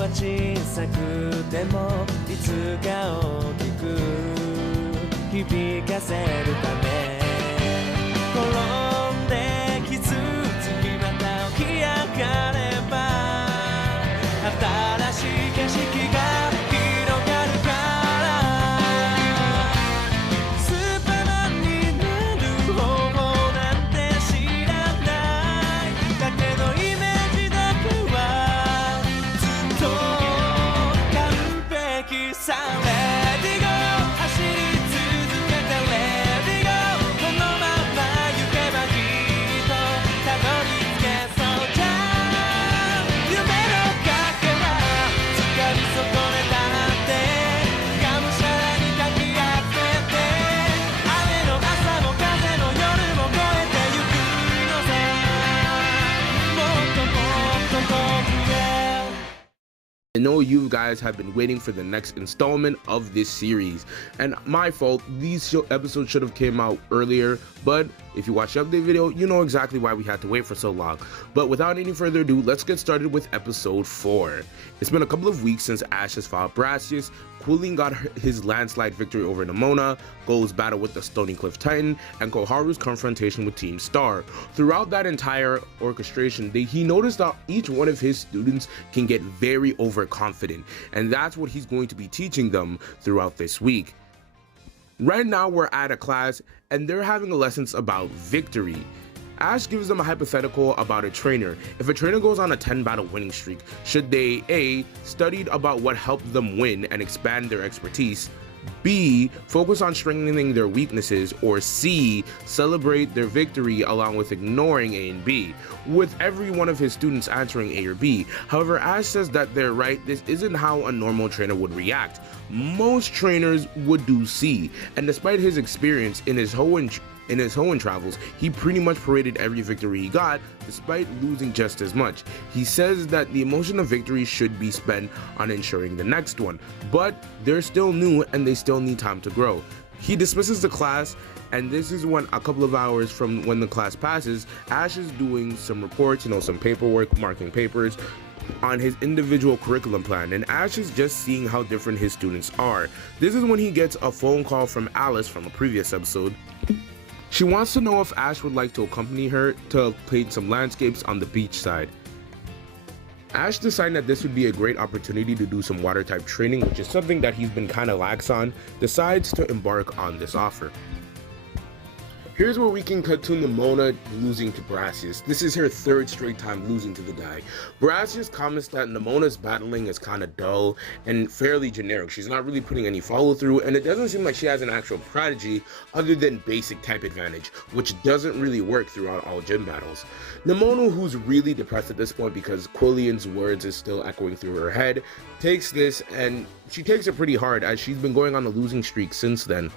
は小さくてもいつか大きく響かせるため転んで傷つきまた起き上がれば新しい景色が広がるからスーパーマンになる方法なんて知らないだけどイメージだけはずっと完璧さ Let it go 走り続けて Let it go このまま行けばきっとたどり着けそうじゃん夢のかけら掴み損ねたってがむしゃらにかき合ってて雨の朝も風の夜も越えてゆくのさもっともっと遠くへI know you guys have been waiting for the next installment of this series, and my fault, these episodes should have came out earlier, but if you watched the update video, you know exactly why we had to wait for so long. But without any further ado, let's get started with episode 4. It's been a couple of weeks since Ash has fought Brassius, Quillian got his landslide victory over Nemona, Go's battle with the Stony Cliff Titan, and Koharu's confrontation with Team Star. Throughout that entire orchestration, he noticed that each one of his students can get very overconfident, and that's what he's going to be teaching them throughout this week. Right now we're at a class and they're having lessons about victory. Ash gives them a hypothetical about a trainer. If a trainer goes on a 10 battle winning streak, should they A, study about what helped them win and expand their expertise, B, focus on strengthening their weaknesses, or C, celebrate their victory along with ignoring A and B, with every one of his students answering A or B. However, Ash says that they're right, this isn't how a normal trainer would react. Most trainers would do C, and despite his experience in his Hoenn travels, he pretty much paraded every victory he got, despite losing just as much. He says that the emotion of victory should be spent on ensuring the next one, but they're still new and they still need time to grow. He dismisses the class, and this is when a couple of hours from when the class passes, Ash is doing some reports, some paperwork, marking papers on his individual curriculum plan, and Ash is just seeing how different his students are. This is when he gets a phone call from Alice from a previous episode. She wants to know if Ash would like to accompany her to paint some landscapes on the beach side. Ash deciding that this would be a great opportunity to do some water type training, which is something that he's been kinda lax on, decides to embark on this offer. Here's where we can cut to Nemona losing to Brassius. This is her third straight time losing to the guy. Brassius comments that Nemona's battling is kind of dull and fairly generic. She's not really putting any follow through, and it doesn't seem like she has an actual strategy other than basic type advantage, which doesn't really work throughout all gym battles. Nemona, who's really depressed at this point because Quillian's words is still echoing through her head, takes this, and she takes it pretty hard as she's been going on a losing streak since then.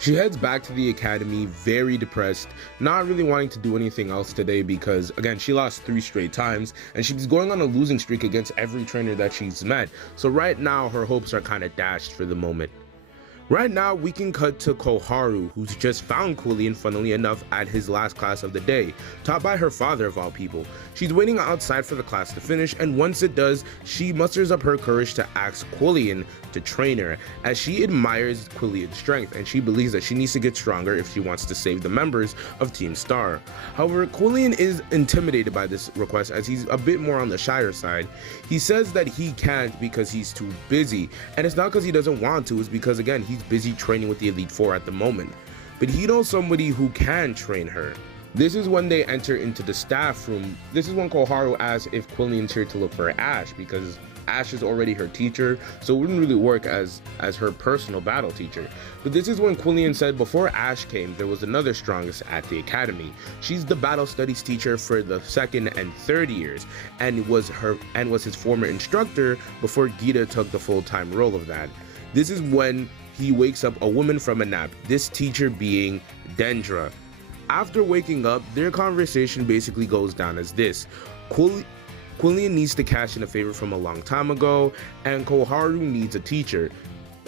She heads back to the academy very depressed, not really wanting to do anything else today because, again, she lost 3 straight times and she's going on a losing streak against every trainer that she's met. So right now her hopes are kind of dashed for the moment. Right now, we can cut to Koharu, who's just found Quillian, funnily enough, at his last class of the day, taught by her father of all people. She's waiting outside for the class to finish, and once it does, she musters up her courage to ask Quillian to train her, as she admires Quillian's strength, and she believes that she needs to get stronger if she wants to save the members of Team Star. However, Quillian is intimidated by this request, as he's a bit more on the shyer side. He says that he can't because he's too busy, and it's not because he doesn't want to, it's because, again, he's busy training with the Elite Four at the moment. But he knows somebody who can train her. This is when they enter into the staff room. This is when Koharu asks if Quillian's here to look for Ash, because Ash is already her teacher, so it wouldn't really work as her personal battle teacher. But this is when Quillian said before Ash came, there was another strongest at the academy. She's the battle studies teacher for the 2nd and 3rd years, and was his former instructor before Gita took the full-time role of that. This is when he wakes up a woman from a nap, this teacher being Dendra. After waking up, their conversation basically goes down as this. Quillian needs to cash in a favor from a long time ago, and Koharu needs a teacher.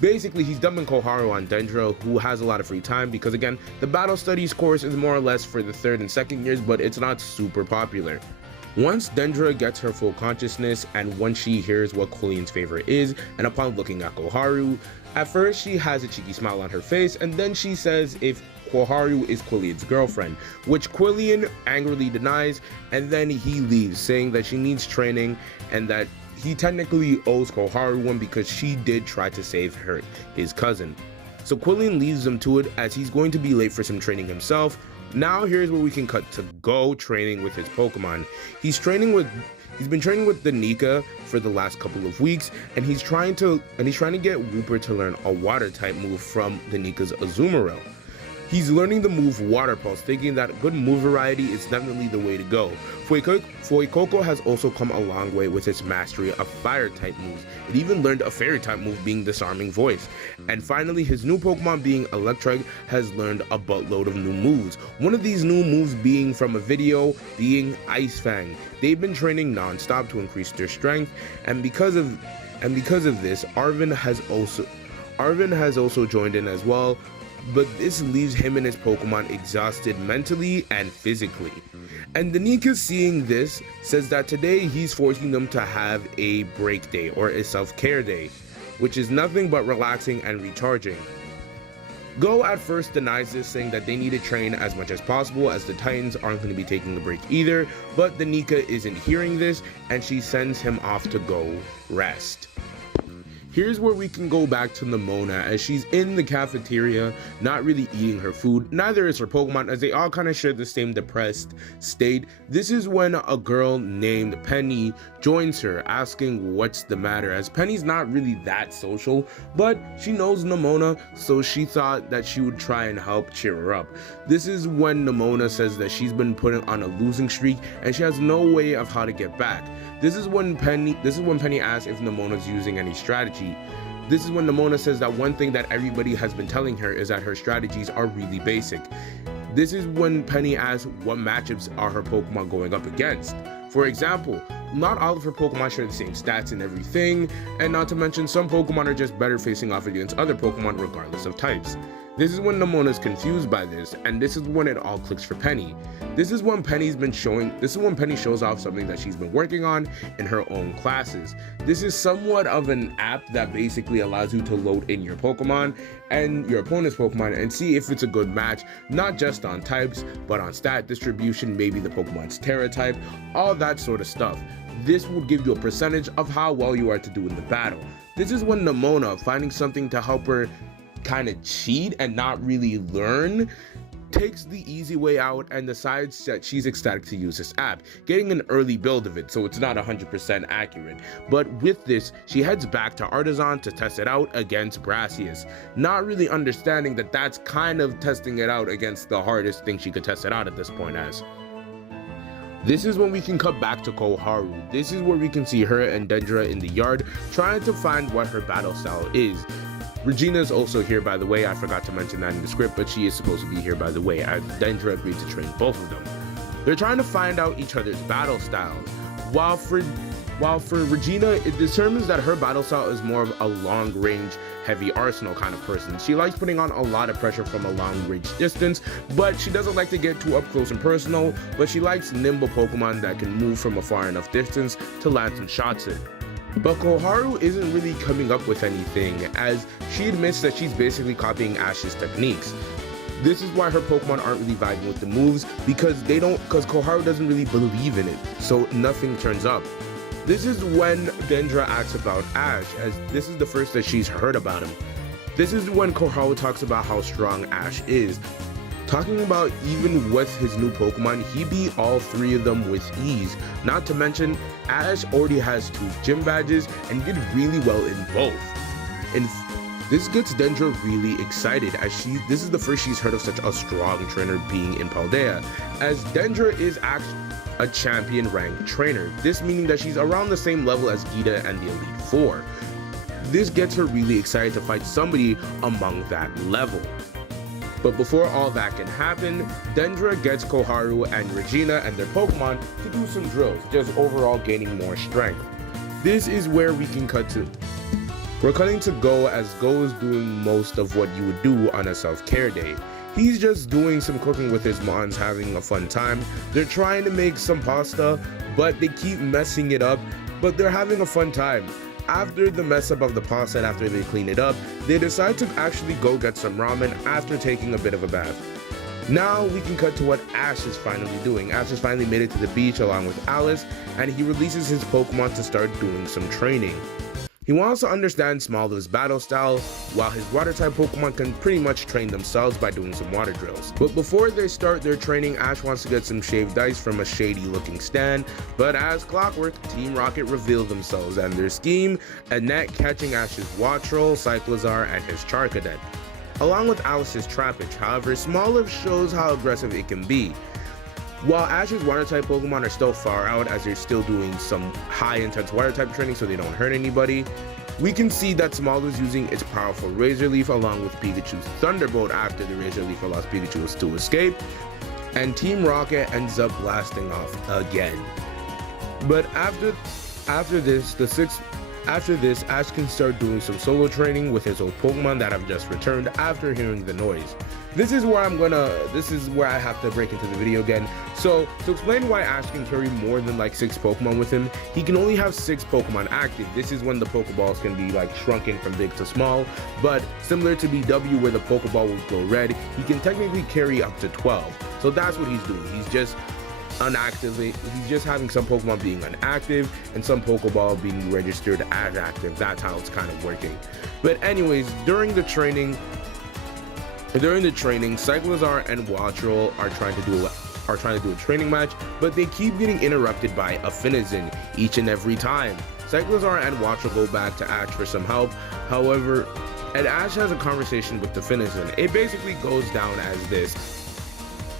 Basically, he's dumping Koharu on Dendra, who has a lot of free time because, again, the battle studies course is more or less for the 3rd and 2nd years, but it's not super popular. Once Dendra gets her full consciousness and once she hears what Quillian's favorite is, and upon looking at Koharu, at first she has a cheeky smile on her face and then she says if Koharu is Quillian's girlfriend, which Quillian angrily denies, and then he leaves saying that she needs training and that he technically owes Koharu one because she did try to save his cousin. So Quillian leaves him to it as he's going to be late for some training himself. Now here's where we can cut to Go training with his Pokemon. He's been training with the Nika for the last couple of weeks, and he's trying to get Wooper to learn a water type move from the Nika's Azumarill. He's learning the move Water Pulse, thinking that a good move variety is definitely the way to go. Fuecoco has also come a long way with its mastery of fire type moves. It even learned a fairy type move being Disarming Voice. And finally, his new Pokemon being Electrike has learned a buttload of new moves. One of these new moves being from a video being Ice Fang. They've been training non-stop to increase their strength, and because of this, Arvin has also joined in as well. But this leaves him and his Pokemon exhausted mentally and physically. And the Nika, seeing this, says that today he's forcing them to have a break day or a self-care day, which is nothing but relaxing and recharging. Go at first denies this, saying that they need to train as much as possible as the Titans aren't going to be taking a break either, but the Nika isn't hearing this and she sends him off to go rest. Here's where we can go back to Nemona as she's in the cafeteria, not really eating her food. Neither is her Pokemon, as they all kind of share the same depressed state. This is when a girl named Penny joins her, asking what's the matter, as Penny's not really that social, but she knows Nemona, so she thought that she would try and help cheer her up. This is when Nemona says that she's been put on a losing streak and she has no way of how to get back. This is when Penny asks if Nemona's using any strategy. This is when Nemona says that one thing that everybody has been telling her is that her strategies are really basic. This is when Penny asks what matchups are her Pokemon going up against. For example, not all of her Pokemon share the same stats and everything, and not to mention some Pokemon are just better facing off against other Pokemon regardless of types. This is when Nemona's confused by this, and this is when it all clicks for Penny. This is when Penny shows off something that she's been working on in her own classes. This is somewhat of an app that basically allows you to load in your Pokemon and your opponent's Pokemon and see if it's a good match, not just on types, but on stat distribution, maybe the Pokemon's Terra type, all that sort of stuff. This will give you a percentage of how well you are to do in the battle. This is when Nemona, finding something to help her kind of cheat and not really learn, takes the easy way out and decides that she's ecstatic to use this app, getting an early build of it so it's not 100% accurate. But with this, she heads back to Artisan to test it out against Brassius, not really understanding that that's kind of testing it out against the hardest thing she could test it out at this point as. This is when we can cut back to Koharu. This is where we can see her and Dendra in the yard trying to find what her battle style is. Regina is also here, by the way. I forgot to mention that in the script, but she is supposed to be here, by the way, as Dendra agreed to train both of them. They're trying to find out each other's battle styles. While for Regina, it determines that her battle style is more of a long-range, heavy arsenal kind of person. She likes putting on a lot of pressure from a long-range distance, but she doesn't like to get too up close and personal, but she likes nimble Pokemon that can move from a far enough distance to land some shots in. But Koharu isn't really coming up with anything, as she admits that she's basically copying Ash's techniques. This is why her Pokemon aren't really vibing with the moves, because Koharu doesn't really believe in it, so nothing turns up. This is when Dendra asks about Ash, as this is the first that she's heard about him. This is when Koharu talks about how strong Ash is, talking about even with his new Pokemon, he beat all three of them with ease. Not to mention, Ash already has 2 gym badges and did really well in both. And this gets Dendra really excited, as this is the first she's heard of such a strong trainer being in Paldea, as Dendra is actually a champion ranked trainer. This meaning that she's around the same level as Gita and the Elite Four. This gets her really excited to fight somebody among that level. But before all that can happen, Dendra gets Koharu and Regina and their Pokemon to do some drills, just overall gaining more strength. This is where we can cut to. We're cutting to Go, as Go is doing most of what you would do on a self-care day. He's just doing some cooking with his mons, having a fun time. They're trying to make some pasta, but they keep messing it up, but they're having a fun time. After the mess up of the pasta and after they clean it up, they decide to actually go get some ramen after taking a bit of a bath. Now we can cut to what Ash is finally doing. Ash has finally made it to the beach along with Alice, and he releases his Pokemon to start doing some training. He wants to understand Smolive's battle style, while his water-type Pokemon can pretty much train themselves by doing some water drills. But before they start their training, Ash wants to get some shaved ice from a shady-looking stand, but as clockwork, Team Rocket reveal themselves and their scheme, a net catching Ash's Wattrel, Cyclizar, and his Charcadet, along with Alice's Trapinch. However, Smolive shows how aggressive it can be. While Ash's water-type Pokemon are still far out as they're still doing some high-intense water-type training so they don't hurt anybody, we can see that Smolive is using its powerful Razor Leaf along with Pikachu's Thunderbolt after the Razor Leaf allows Pikachu to escape, and Team Rocket ends up blasting off again. But after this, Ash can start doing some solo training with his old Pokemon that have just returned after hearing the noise. This is where I have to break into the video again. So, to explain why Ash can carry more than like 6 Pokemon with him, he can only have 6 Pokemon active. This is when the Pokeballs can be like shrunken from big to small, but similar to BW where the Pokeball will glow red, he can technically carry up to 12. So that's what he's doing. He's just having some Pokemon being inactive and some Pokeball being registered as active. That's how it's kind of working. But anyways, during the training, Cyclizar and Wattrel are trying to do a training match, but they keep getting interrupted by a Finizen each and every time. Cyclizar and Wattrel go back to Ash for some help, however, and Ash has a conversation with the Finizen. It basically goes down as this.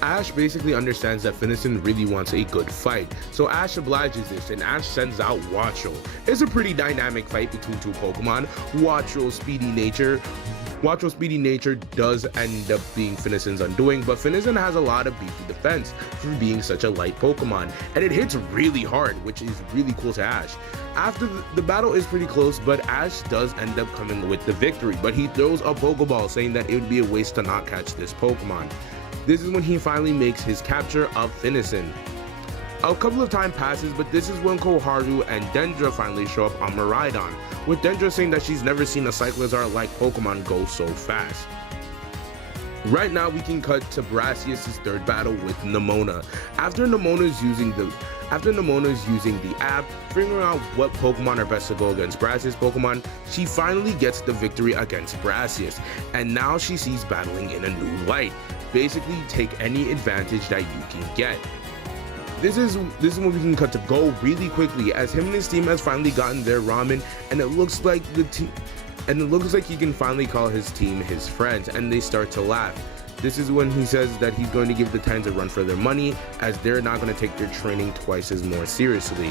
Ash basically understands that Finizen really wants a good fight, so Ash obliges this and Ash sends out Wattrel. It's a pretty dynamic fight between 2 Pokemon. Wattrel's speedy nature does end up being Finizen's undoing, but Finizen has a lot of beefy defense for being such a light Pokemon, and it hits really hard, which is really cool to Ash. After the battle is pretty close, but Ash does end up coming with the victory, but he throws a Pokeball saying that it would be a waste to not catch this Pokemon. This is when he finally makes his capture of Finizen. A couple of time passes, but this is when Koharu and Dendra finally show up on Miraidon, with Dendra saying that she's never seen a Cyclizar-like Pokemon go so fast. Right now we can cut to Brassius' third battle with Nemona. After Nemona's using the app, figuring out what Pokemon are best to go against Brassius Pokemon, she finally gets the victory against Brassius, and now she sees battling in a new light. Basically, take any advantage that you can get. This is when we can cut to go really quickly, as him and his team has finally gotten their ramen, and it looks like he can finally call his team his friends, and they start to laugh. This is when he says that he's going to give the Titans a run for their money, as they're not going to take their training twice as more seriously.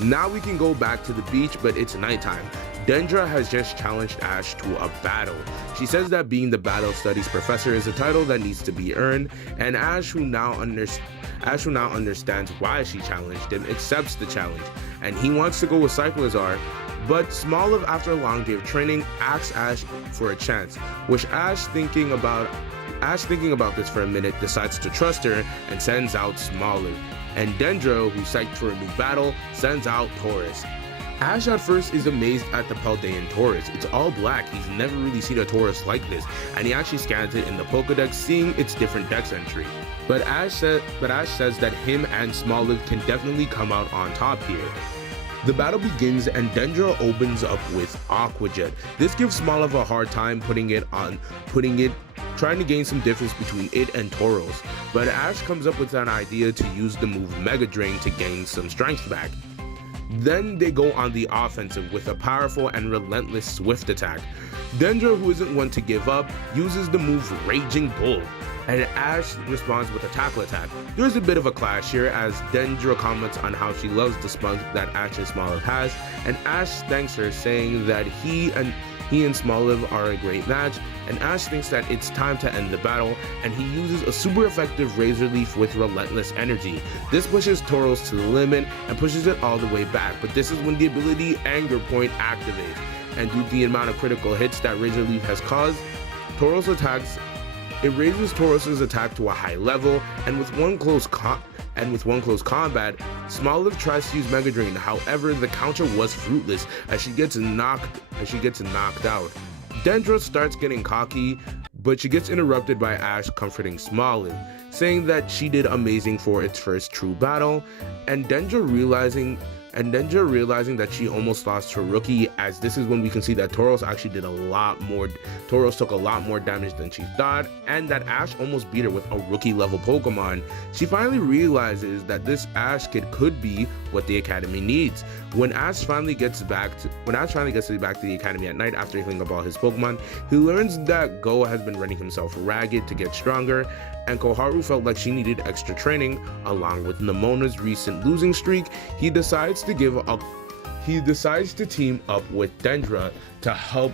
Now we can go back to the beach, but it's nighttime. Dendra has just challenged Ash to a battle. She says that being the battle studies professor is a title that needs to be earned, and Ash, who now understands why she challenged him, accepts the challenge, and he wants to go with Cyclizar. But Smolive, after a long day of training, asks Ash for a chance, which Ash thinking about this for a minute, decides to trust her and sends out Smolive. And Dendra, who's psyched for a new battle, sends out Taurus. Ash at first is amazed at the Paldean Taurus. It's all black. He's never really seen a Taurus like this, and he actually scans it in the Pokedex, seeing its different dex entry. But Ash says that him and Smolive can definitely come out on top here. The battle begins and Dendra opens up with Aqua Jet. This gives Smolive a hard time trying to gain some difference between it and Tauros. But Ash comes up with an idea to use the move Mega Drain to gain some strength back. Then they go on the offensive with a powerful and relentless swift attack. Dendra, who isn't one to give up, uses the move Raging Bull, and Ash responds with a tackle attack. There's a bit of a clash here as Dendra comments on how she loves the spunk that Ash and Smolive has, and Ash thanks her, saying that he and Smolive are a great match, and Ash thinks that it's time to end the battle, and he uses a super effective Razor Leaf with relentless energy. This pushes Tauros to the limit and pushes it all the way back, but this is when the ability Anger Point activates, and due to the amount of critical hits that Razor Leaf has caused, Tauros attacks It raises Tauros's attack to a high level, and with one close combat, Smoliv tries to use Mega Drain. However, the counter was fruitless as she gets knocked out. Dendra starts getting cocky, but she gets interrupted by Ash comforting Smoliv, saying that she did amazing for its first true battle, and Dendra realizing that she almost lost her rookie, as this is when we can see that Tauros actually did a lot more. Tauros took a lot more damage than she thought, and that Ash almost beat her with a rookie level Pokemon. She finally realizes that this Ash kid could be what the Academy needs. When Ash finally gets back to the Academy at night after healing up all his Pokemon, he learns that Go has been running himself ragged to get stronger, and Koharu felt like she needed extra training. Along with Nemona's recent losing streak, he decides to team up with Dendra to help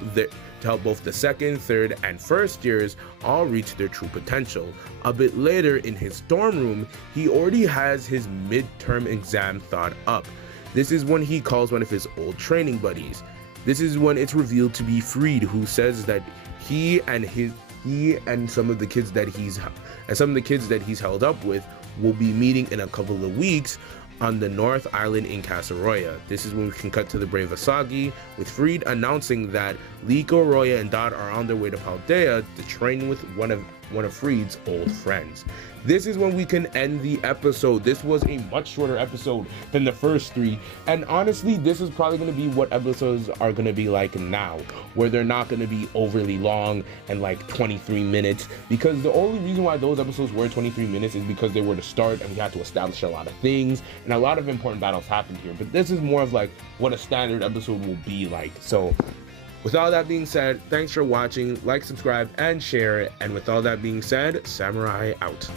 both the second, third, and first years all reach their true potential. A bit later in his dorm room, he already has his midterm exam thought up. This is when he calls one of his old training buddies. This is when it's revealed to be Freed, who says that he and some of the kids that he's held up with will be meeting in a couple of weeks on the North Island in Casaroya. This is when we can cut to the Brave Asagi, with Freed announcing that Liko, Roya, and Dot are on their way to Paldea to train with one of Freed's old friends. This is when we can end the episode. This was a much shorter episode than the first three, and honestly, this is probably going to be what episodes are going to be like now, where they're not going to be overly long and like 23 minutes, because the only reason why those episodes were 23 minutes is because they were to start and we had to establish a lot of things, and a lot of important battles happened here. But this is more of like what a standard episode will be like. So with all that being said, thanks for watching. Like, subscribe, and share. And with all that being said, Samurai out.